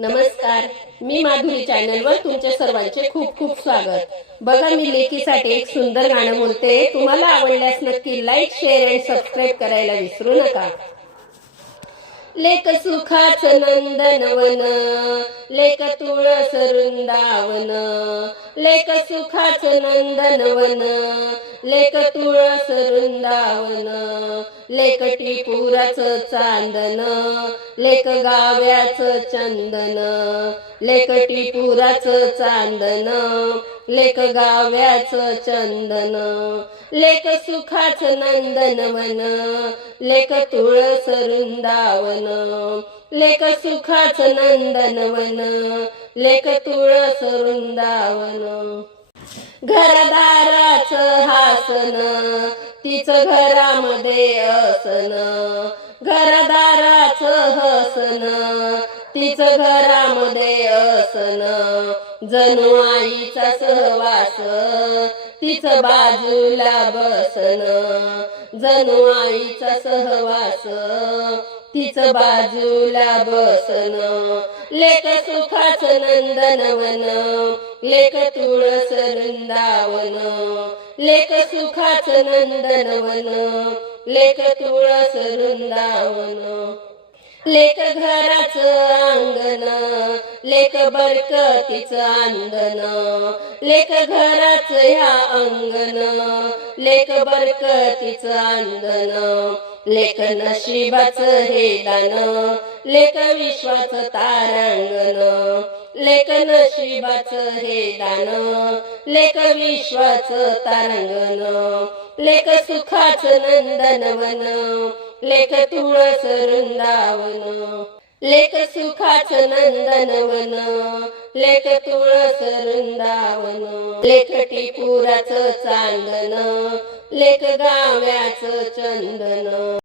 नमस्कार, मी माधुरी चॅनलवर तुमच्या सर्वांचे खूप खूप स्वागत। बघा, मी लेकीसाठी एक सुंदर गाणं बोलते। तुम्हाला आवडल्यास नक्की लाईक, शेअर आणि सबस्क्राईब करायला विसरू नका। लेक सुखाचं नंदनवन, लेक तुळस वृंदावन, लेक सुखाचं नंदनवन, लेक तुळस वृंदावन, लेक टिपुराचं चांदन, लेक गाव्याचं चंदन, लेक टिपुराचं चांदन, लेक गाव्याचं चंदन, लेक सुखाचं नंदनवन, लेक तुळस वृंदावन, लेक सुखाचं नंदनवन, लेक तुळस वृंदावन। घरदाराचं हासन, तिचं घरामध्ये असन, घरदाराचं हसन, तिचं घरामध्ये असन, जणू आईचा सहवास, तिचं बाजूला बसन, जणू आईचा सहवास, तिचं बाजूला बसन, लेक सुखाचं नंदनवन, लेक तुळस वृंदावन, लेक सुखाचं नंदनवन, लेक तुळस वृंदावन। लेक घराचं अंगण, लेक बरकतीचं अंगण, लेक घराचं ह्या अंगण, लेक बरकतीचं अंगण, लेक नशिबाचं हे दान, लेक विश्वाचं तारांगण, लेक नशिबाचं हे दान, लेक विश्वाचं तारांगण, लेक सुखाचं नंदनवन, लेक तुळस वृंदावन, लेक सुखाचं नंदनवन, लेक तुळस वृंदावन, लेक टिपुराचं चांदन, लेक गाव्याचं चंदन।